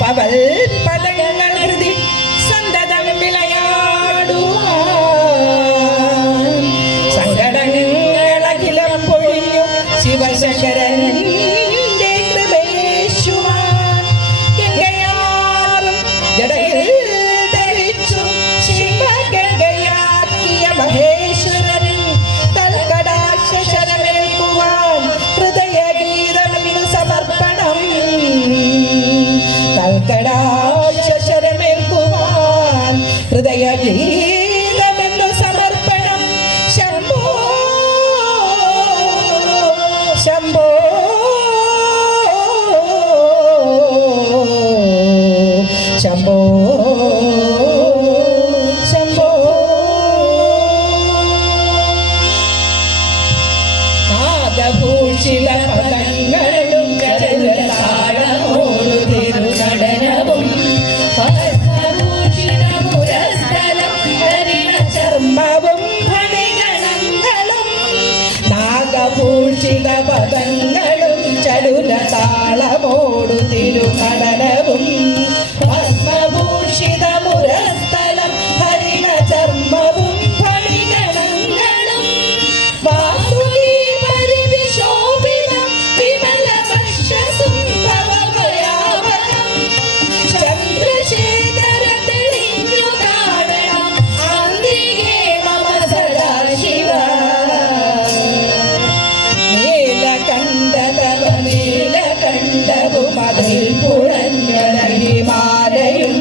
Powell പദങ്ങൾ ഹൃദി സന്തതം വിളയാടുവാൻ സങ്കടങ്ങളഖിലം പൊഴിഞ്ഞു ശിവശങ്കരന്റെ കൃപയേശുവാൻ ഗംഗയാറും ജടയിൽ ധരിച്ചു ശിവഗംഗയാക്കിയ മഹേശ്വരൻ തൽക്കടാശ ശരമേൽക്കുവാൻ ഹൃദയഗീതമെന്നു സമർപ്പണം തൽക്കടാശ ശരമേൽക്കുവാൻ ഹൃദയഗീതമെന്നു സമർപ്പണം ശംഭോ ശംഭോ ശംഭോ ശംഭോ നാദഭൂഷിത പദങ്ങളും കരതാളമോടു തിരുനടനവും പത്മഭൂഷിത പുരസ്ഥലം ഹരിണ ചർമ്മവും ഫണിഗണങ്ങളും നാഗഭൂഷിത പദങ്ങളും ചടുല താളമോടു തിരുനടനവും പത്മഭൂഷിത പുരസ്ഥലം ഹരിണ ചർമ്മവും ഫണിഗണങ്ങളും വാസുകി പരിവിശോഭിതം വിമല ഭക്ഷ്യസുംഭവഭയാവഹം ചന്ദ്രശേഖര തെളിഞ്ഞു കാണണം അന്തികേ മമ സദാശിവ നീലകണ്ഠതവ നീലകണ്ഠവും അതിൽ പുഴഞ്ഞൊരഹിമാലയും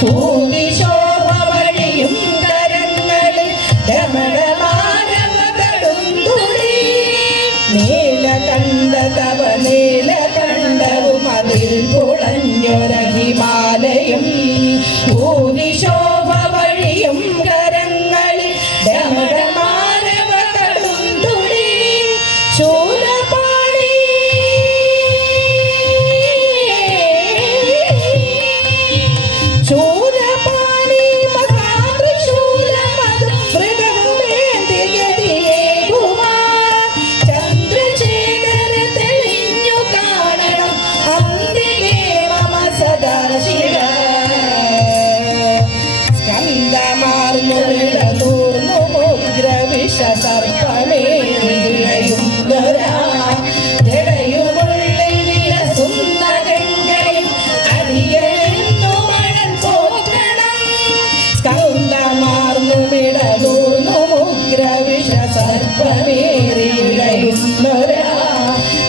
ഭൂമിശോഭവഴിയും കരങ്ങളിൽ രമണമാനവകളും തുടി നീലകണ്ഠതവ നീലകണ്ഠവും അതിൽ പുഴഞ്ഞൊരഹിമാലയും ഭൂമിശോഭവഴിയും കരങ്ങളിൽ രമണമാനവകളും തുടി ശൂലപാണി ശൂലപാണി മഹാത്രിശൂലമതും മൃഗമേന്തിയതിയേകുവാൻ ചന്ദ്രശേഖര തെളിഞ്ഞു കാണണം അന്തികേ മമ സദാശിവ സ്കന്ധമാർന്നുടനൂർന്നു ഉഗ്രവിഷ സർപ്പമേറിയുന്നൊരാ ജടയുമുള്ളിൽ വിലസുന്ന ഗംഗയും അടിയനെന്നു മഴൻ പോക്കണം സ്കന്ധമാർന്നുമിടനൂർന്നു ഉഗ്രവിഷ സർപ്പമേറിയുന്നൊരാ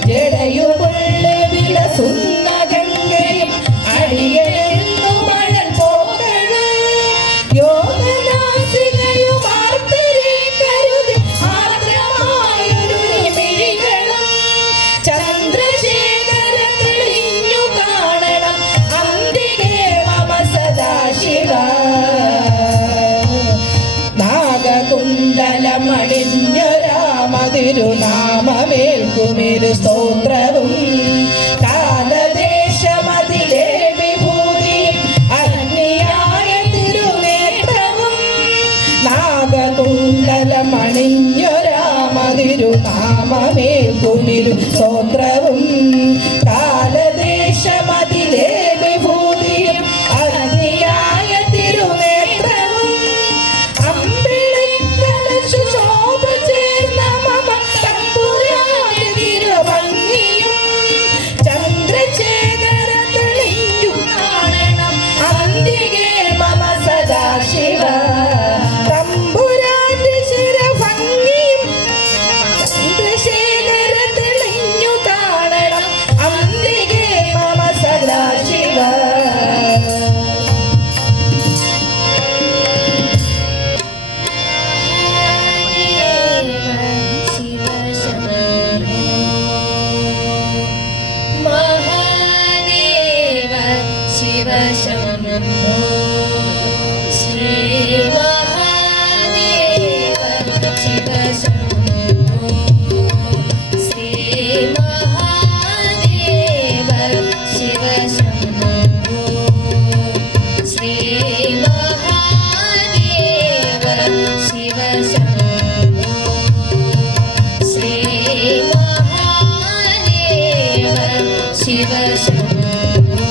ജടയുമുള്ളിൽ വിലസുന്ന ഗംഗയും അടിയനെന്നു മഴൻ പോക്കണം യോഗനാസികയുമാർത്തരെ കരുതി ആർദ്രമായൊരു നിമിഴികളും ചന്ദ്രശേഖര തെളിഞ്ഞു കാണണം അന്തികേ മമ സദാശിവ നാഗകുണ്ടലമണിഞ്ഞൊരാമതിരുനാമമേൽക്കുമിരു സ്തോത്രവും കാലദേശമതിലെ വിഭൂതിയും അഗ്നിയായ തിരുനേത്രവും നാഗകുണ്ടലമണിഞ്ഞൊരാമതിരുനാമമേൽക്കുമിരു സ്തോത്രവും കാലദേശമതിലെ വിഭൂതിയും അഗ്നിയായ തിരുനേത്രവും അമ്പിളിക്കലശു ശോഭ ചേർന്ന മമ തമ്പുരാന്റെ തിരുഭംഗിയും ചന്ദ്രശേഖര തെളിഞ്ഞു കാണണം അന്തികേ മമ സദാശിവ തമ്പുരാന്റെ ശിരഭംഗിയും ചന്ദ്രശേഖര തെളിഞ്ഞു കാണണം അന്തികേ മമ സദാശിവ महादेव शिव शम्भो श्री महादेव शिव शम्भो श्री महादेव शिव शम्भो श्री महादेव शिव शम्भो श्री महादेव शिव शम्भो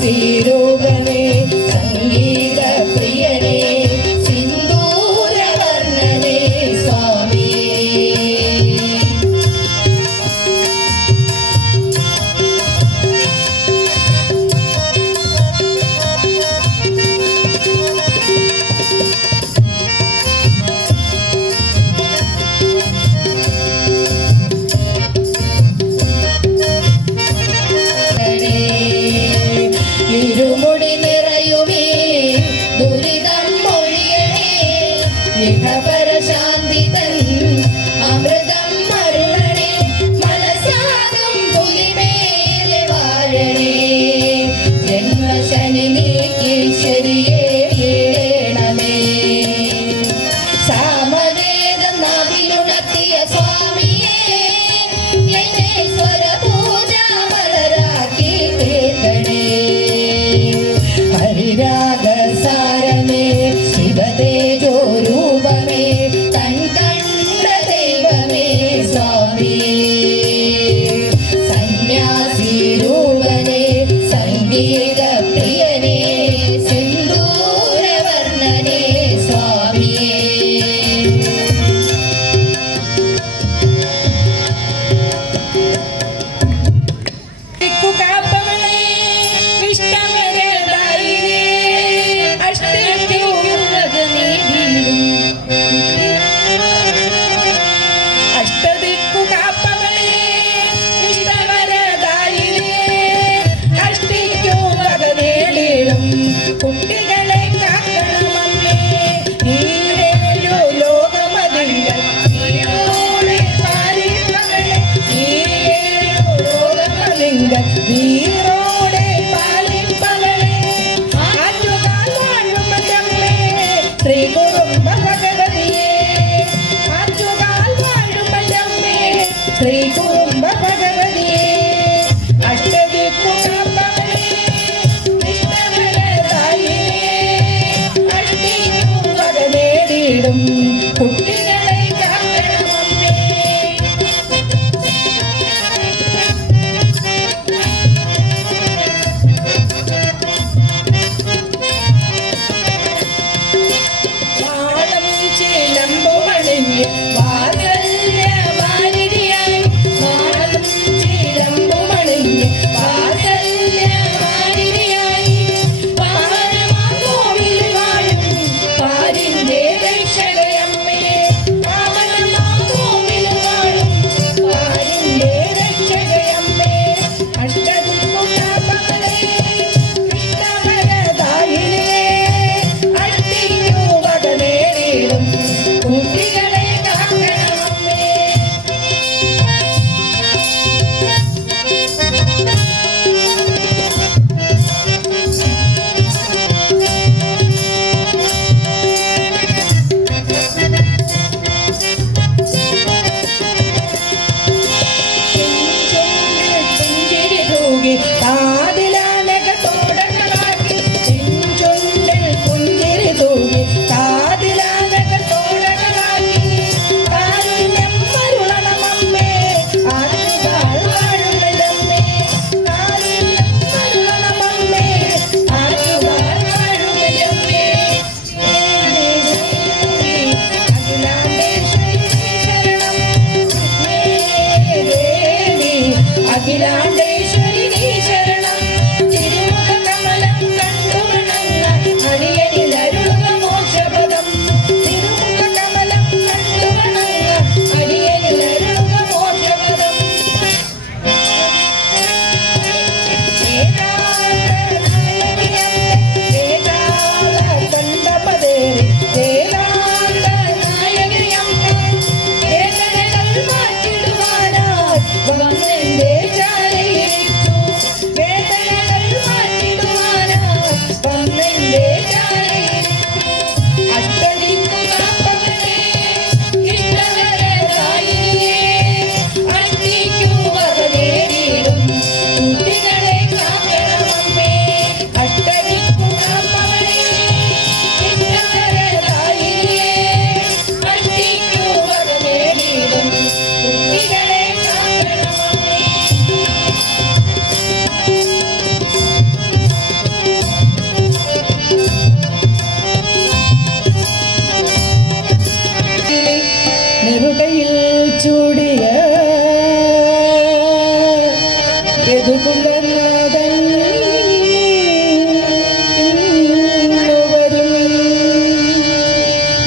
സന്യാസിരൂപനേ സംഗീത പ്രിയനേ സിന്ദൂരവർണ്ണനേ സ്വാമി ഇരുമുടി നിറയുമേ ദുരിതം ഒഴിയണേ ഇഹപരശാന്തി തൻ അമൃതം മരുളണേ മനസാകം പുലിമേലെ വാഴണേ ജന്മശനി നീക്കി ശരിയേണമേ സാമവേദം നാവിലുണർത്തിയ സ്വാമിയേ എന്നെ സ്വരപൂജ മലരാക്കി തീർക്കണേ ഹരിരാഗസാരമേ ശിവതേജോ രൂപമേ തൻ കണ്ട ദൈവമേ സ്വാമിയേ സന്യാസിരൂപനേ സംഗീത പ്രിയനേ സിന്ദൂരവർണ്ണനേ സ്വാമിയേ ദിക്കുകാപ്പവളേ ഇഷ്ടമരതായിരേ അഷ്ടദിക്കുകാപ്പവളേ ഇഷ്ടമരതായിരേ അഷ്ടിക്കുക നേടിടും കുട്ടികളെ കാക്കണമമ്മേ നീരേഴു ലോകമതിങ്കൽ നീയോടെ പാലിപ്പകളെ നീരേഴു ലോകമതിങ്കൽ നീരോടെ പാലിപ്പകളെ ആറ്റുകാൽ വാഴുമതമ്മേ ശ്രീകുറുമ്പ ഭഗവതിയേ ആറ്റുകാൽ വാഴുമതമ്മേ ശ്രീകുറുമ്പ ഭഗവതിയേ അഷ്ടദിക്കുകാപ്പവളേ ഇഷ്ടമരതായിരേ അഷ്ടിക്കുക നേടിടും കുട്ടികളെ കാക്കണമമ്മേ വാളം ചിലമ്പുമണിഞ്ഞ് വാത്സല്യവാരിധിയായി വാളം ചിലമ്പുമണിഞ്ഞ് വാത്സല്യവാരിധിയായി പാവനമാം കോവിൽ വാഴും പാരിന്റെ രക്ഷകയമ്മേ പാവനമാം കോവിൽ വാഴും പാരിന്റെ രക്ഷകയമ്മേ അഷ്ടദിക്കുകാപ്പവളേ ഇഷ്ടമരതായിരേ അഷ്ടിക്കുക നേടിടും കുട്ടികളെ കാക്കണമമ്മേ പുഞ്ചിരി തൂകി കാതിലാനകത്തോടങ്ങളാക്കി ചെഞ്ചുണ്ടിൽ പുഞ്ചിരി തൂകി കാതിലാനകത്തോടങ്ങളാക്കി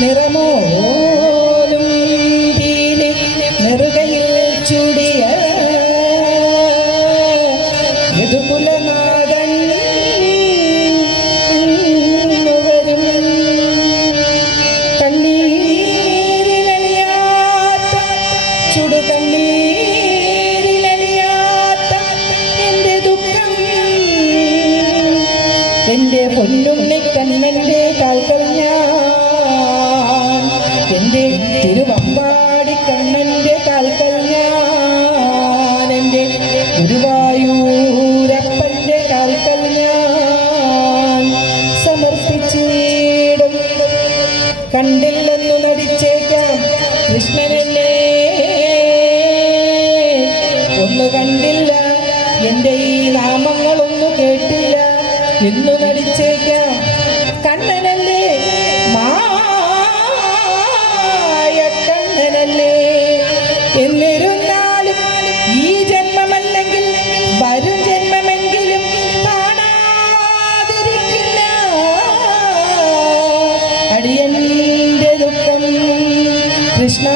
നിറമോലും പീലി നെറുകയിൽ ചൂടിയ ഋതുകുലനാഥൻ ഇന്നു വരും. കണ്ണീരിലലിയാത്ത ചുടുകണ്ണീരിലലിയാത്ത എൻ്റെ ദുഃഖം എൻ്റെ പൊന്നുണ്ണിക്കണ്ണൻ്റെ കാൽക്കൽ ഞാൻ, എൻ്റെ തിരുവമ്പാടി കണ്ണൻ്റെ കാൽക്കൽ ഞാൻ, എൻ്റെ ഗുരുവായൂരപ്പൻ്റെ കാൽക്കൽ ഞാൻ സമർപ്പിച്ചിടും. കണ്ടില്ലെന്നു നടിച്ചേക്കാം കൃഷ്ണനെന്നെ, ഒന്ന് കണ്ടില്ല എൻ്റെ ഈ നാമങ്ങളൊന്നു കേട്ടില്ല എന്നു നടിച്ചേക്കാം. കണ്ണനല്ലേ മായ കണ്ണനല്ലേ, എന്നിരുന്നാലും ഈ ജന്മമല്ലെങ്കിൽ വരും ജന്മമെങ്കിലും കാണാതിരിക്കില്ല അടിയന്റെ ദുഃഖം. കൃഷ്ണ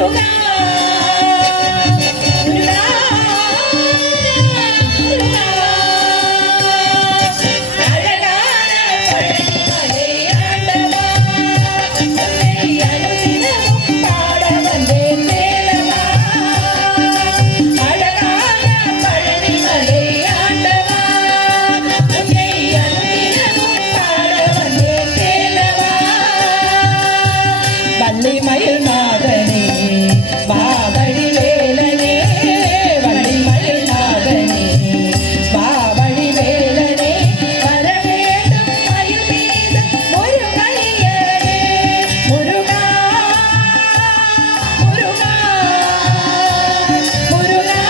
മുരുകാ മുരുകാ അഴകാന പഴനിമലയാണ്ടവാ അനുദിനവും പാടവന്റെ തേലവാ അഴകാന പഴനിമലയാണ്ടവാ അനുദിനവും പാടവന്റെ തേലവാ വള്ളിമയിൽ നാഥനേ ബാവഴിവേലനേ വള്ളിമയിൽ നാഥനേ ബാവഴിവേലനേ വരവേണ്ടും മയിൽ മീത മുരുകയ്യനേ മുരുകാ മുരുകാ മുരുകാ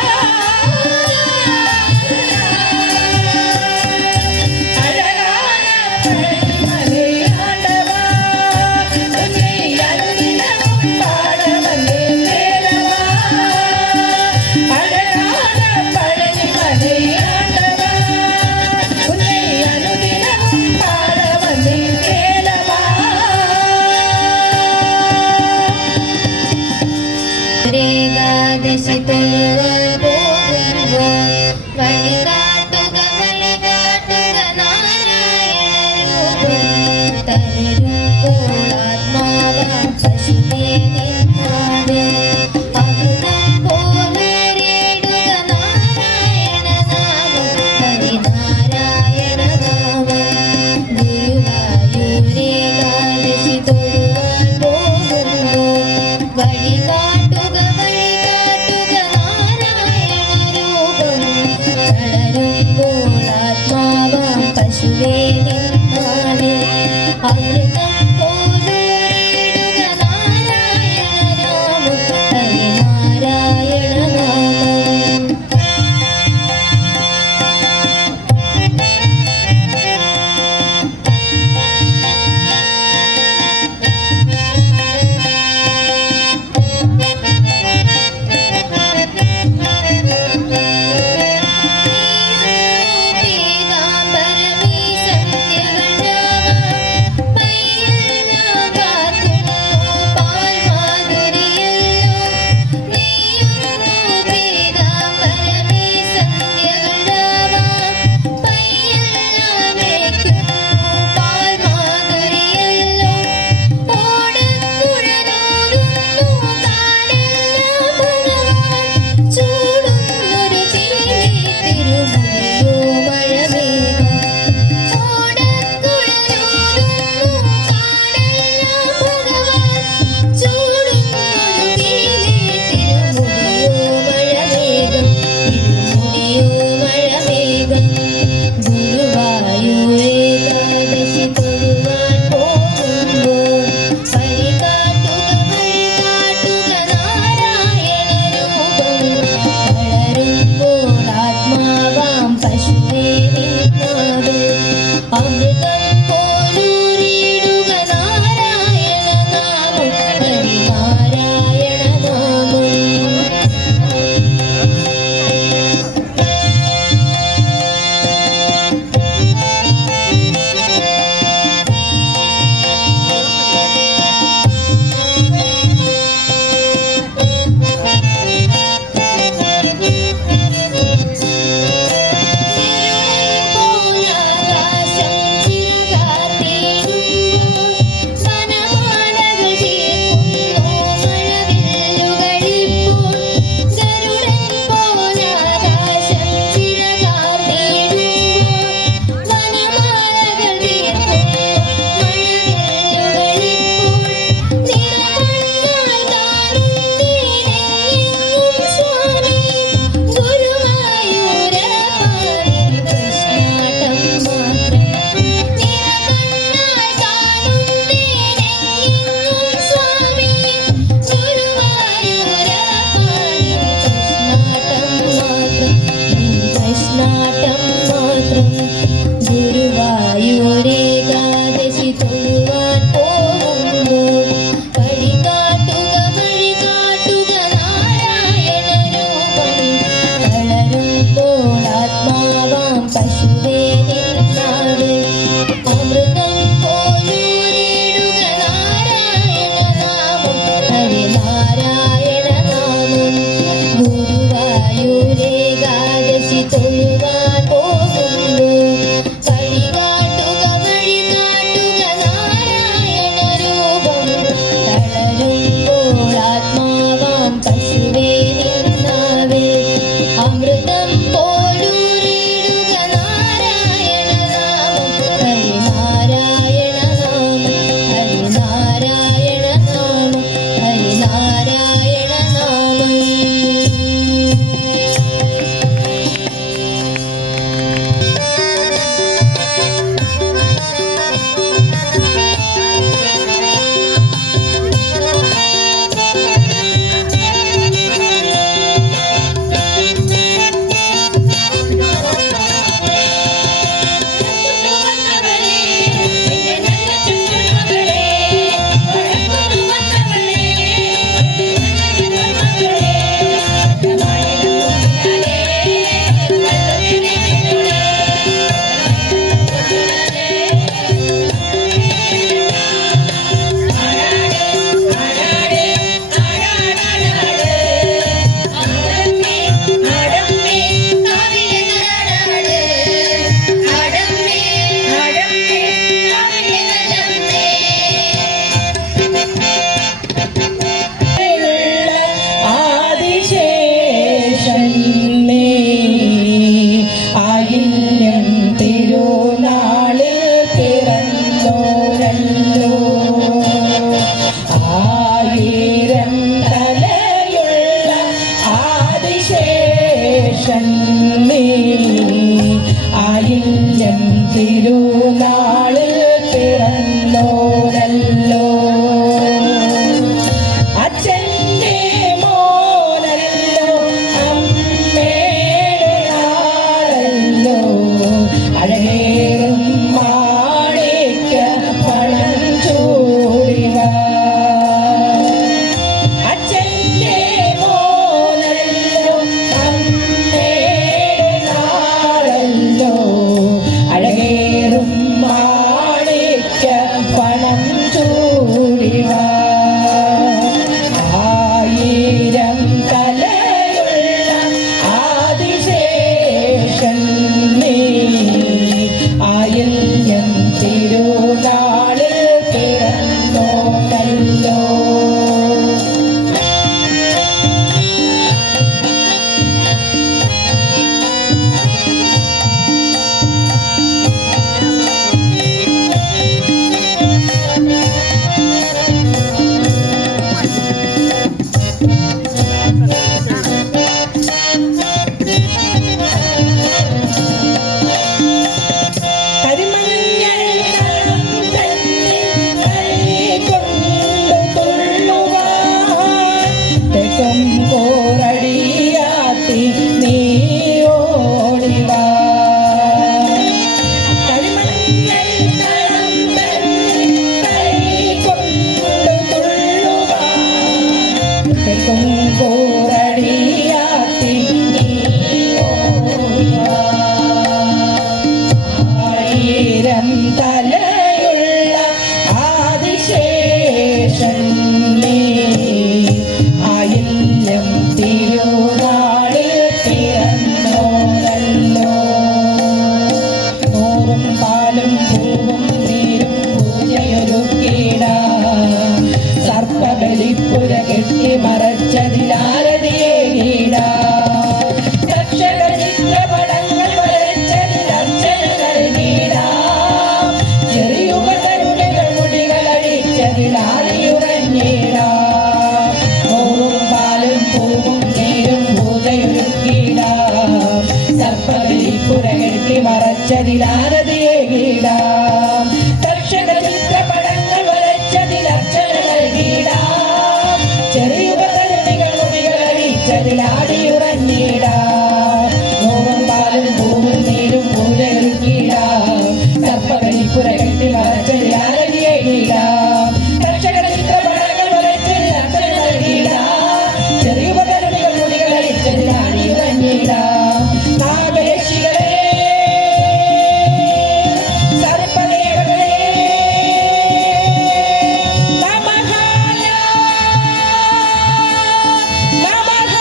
അഴകാന പഴനിമലയാണ്ടവാ ഉன்னை അനുദിനവും പാടവന്റെ തേലവാ അഴകാന പഴനിമലയാണ്ടവാ ഉன்னை അനുദിനവും പാടവന്റെ തേലവാ ഏകാദശി തൊഴുവാൻ പോകുമ്പോൾ വഴികാട്ടുക നാരായണരൂപം തളരുമ്പോൾ ആത്മാവാം പശുവേ നിന്നാതെ അമൃതം പോലൊരിടുക നാരായണനാമം ഹരിനാരായണനാമം ഗുരുവായൂരേകാദശി തൊഴുവാൻ പോകുമ്പോൾ വഴികാട്ടുക നാരായണരൂപം തളരുമ്പോൾ നീ ആയില്യം തിരുനാളിൽ പിറന്നോരല്ലോ അച്ഛൻ്റെ മോനല്ലോ അമ്മയുടെ ആളല്ലോ അഴകേറും മാണിക്യ പണം ചൂടിക അച്ഛൻ്റെ മോനല്ലോ അമ്മയുടെ ആളല്ലോ അഴകേറും മാണിക്യ പണം ചൂടിക ആയിരം തലയുള്ള ആദിശേഷൻ നീ ആയില്യം തിരുനാളിൽ പിറന്നോരല്ലോ കരിമഞ്ഞൾ കളം തന്നിൽ കൈകൊണ്ടു തുള്ളുവാൻ തെക്കും കോറടിയാത്തി നീ ഓടിവാ കരിമഞ്ഞൾ കളം തന്നിൽ കൈകൊണ്ടു തുള്ളുവാൻ തെക്കും കോറടിയാത്തി നീ ഓടിവാ ആയിരം തലയുള്ള ആദിശേഷൻ നീ ആയില്യം തിരുനാളിൽ പിറന്നോരല്ലോ നൂറും പാലും പൂവും നീരും പൂജയൊരുക്കിടാം സർപ്പബലിപ്പുര കെട്ടി മറച്ചതിലാരതിയേകിടാം രക്ഷക ചിത്രപടങ്ങൾ വരച്ചതിൽ അർച്ചന നൽകിടാം ചെറിയുപതരുണികൾ മുടികളടിച്ചതിലാറിയുറഞ്ഞിടാം നൂറും പാലും പൂവും നീരും പൂജയൊരുക്കിടാം സർപ്പബലിപ്പുര കെട്ടി മറച്ചതിലാരതിയേകിടാം കർഷക ചിത്രപടങ്ങൾ വരച്ചതിൽ അർച്ചന നൽകിടാം ചെറിയുപതരുണികൾ മുടികളടിച്ചതിലാടിയുറഞ്ഞിടാം നൂറും പാലും പൂവും നീരും പൂജയൊരുക്കിടാം സർപ്പബലിപ്പുര കെട്ടി മറച്ചതിലാരതിയേകിടാം കർഷക ചിത്രപടങ്ങൾ വരച്ചതിൽ അർച്ചന നൽകിടാം ചെറിയുപതരുണികൾ മുടികളടിച്ചതിലാടിയുറഞ്ഞിടാം നാഗേശികളെ സർപ്പദേവകളെ നമഃ നമഃ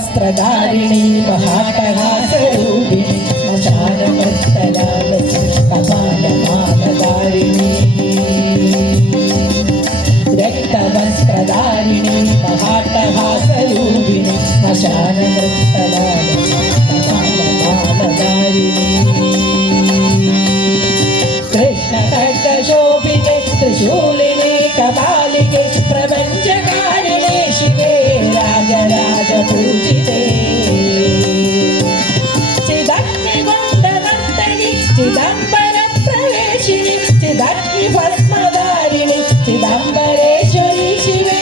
രക്തവസ്ത്രധാരിണി മഹാട്ടഹാസരൂപിണി ശ്മശാനമത്തലാലസി കപാലമാലധാരിണി രക്തവസ്ത്രധാരിണി മഹാട്ടഹാസരൂപിണി ശ്മശാനമത്തലാലസി കപാലമാലധാരിണി കൃഷ്ണഖഡ്ഗശോഭിതേ ത്രിശൂലിനി കപാലികേ പ്രപഞ്ചകാരിണി ശിവേ രാജരാജപൂജിതേ ചിദഗ്നികുണ്ഡനർത്തനി ചിദംബരപ്രവേശിനി ചിദഗ്നിഭസ്മധാരിണി ചിദംബരേശ്വരി ശിവേ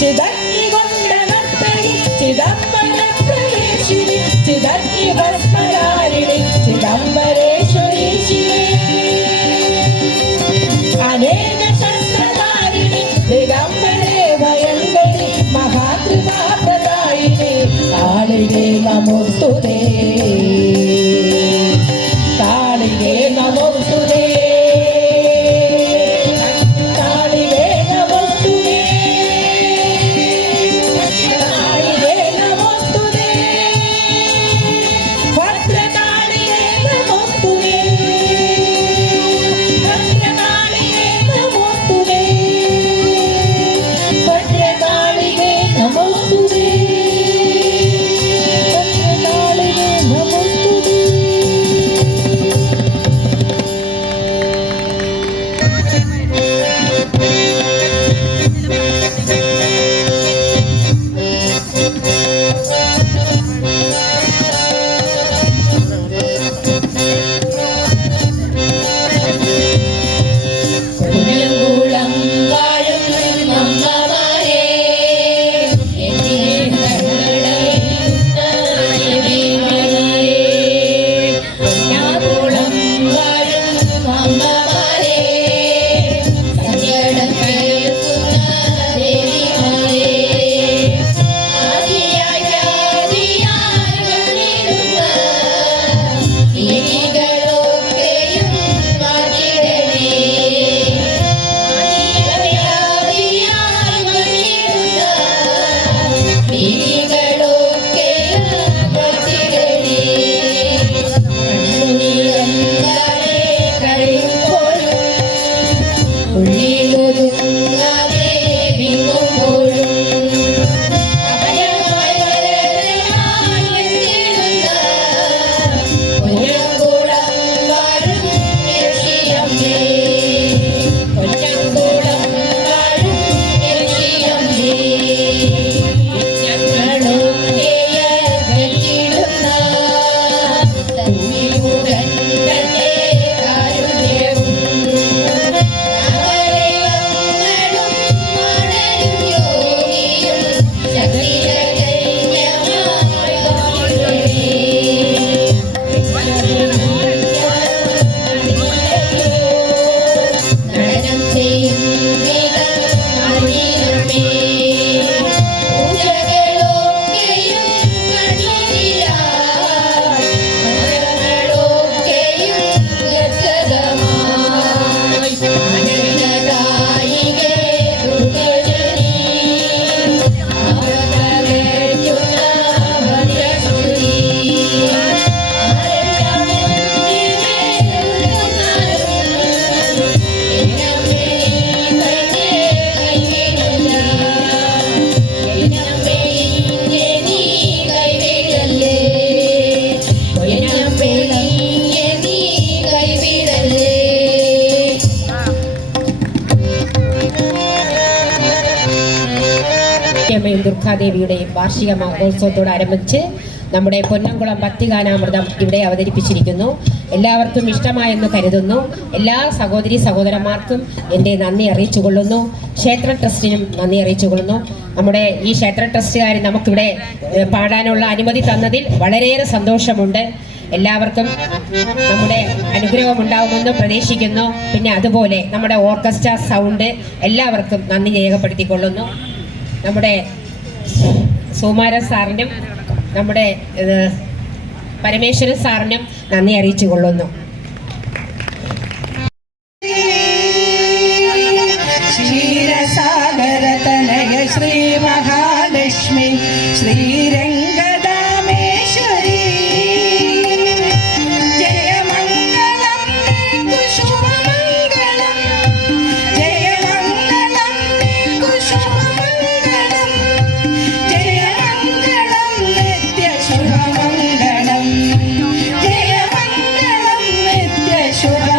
ചിദഗ്നികുണ്ഡനർത്തനി ചിദംബരപ്രവേശിനി ചിദഗ്നിഭസ്മധാരിണി ചിദംബരേശ്വരി ശിവേ അനേക ശസ്ത്രധാരിണി ദിഗംബരേ ഭയങ്കരി മഹാകൃപാപ്രദായിനി കാളികേ നമോസ്തുതേ കാളികേ നമോസ്തുതേ കാളികേ നമോസ്തുതേ കാളികേ നമോസ്തുതേ ഭദ്രകാളികേ നമോസ്തുതേ ഭദ്രകാളികേ നമോസ്തുതേ ഭദ്രകാളികേ നമോസ്തുതേ ഭദ്രകാളികേ നമോസ്തുതേ. പുല്ലുകുളം വാഴും അമ്മമാരേ, എന്നെ ദേവിമാരേ. പുല്ലുകുളം വാഴും അമ്മമാരേ, സങ്കടം കേൾക്കുന്ന ദേവിമാരേ. ആദിയായി ആദിയായി വന്നിടുന്ന ഇനികളൊക്കെയും മാറ്റിടണേ. അമ്മയും ദുർഗാദേവിയുടെയും വാർഷിക മഹോത്സവത്തോടനുബന്ധിച്ച് നമ്മുടെ പൊന്നംകുളം ഭക്തിഗാനാമൃതം ഇവിടെ അവതരിപ്പിച്ചിരിക്കുന്നു. എല്ലാവർക്കും ഇഷ്ടമായെന്ന് കരുതുന്നു. എല്ലാ സഹോദരി സഹോദരന്മാർക്കും എൻ്റെ നന്ദി അറിയിച്ചുകൊള്ളുന്നു. ക്ഷേത്ര ട്രസ്റ്റിനും നന്ദി അറിയിച്ചുകൊള്ളുന്നു. നമ്മുടെ ഈ ക്ഷേത്ര ട്രസ്റ്റുകാർ നമുക്കിവിടെ പാടാനുള്ള അനുമതി തന്നതിൽ വളരെയേറെ സന്തോഷമുണ്ട്. എല്ലാവർക്കും നമ്മുടെ അനുഗ്രഹം ഉണ്ടാകുമെന്ന് പ്രതീക്ഷിക്കുന്നു. പിന്നെ അതുപോലെ നമ്മുടെ ഓർക്കസ്ട്ര സൗണ്ട് എല്ലാവർക്കും നന്ദി രേഖപ്പെടുത്തിക്കൊള്ളുന്നു. നമ്മുടെ സുമാരൻ സാറിനും നമ്മുടെ പരമേശ്വരൻ സാറിനും നന്ദി അറിയിച്ചു കൊള്ളുന്നു. ക്ഷീരസാഗരതനയ ശ്രീ മഹാലക്ഷ്മി ശുഭ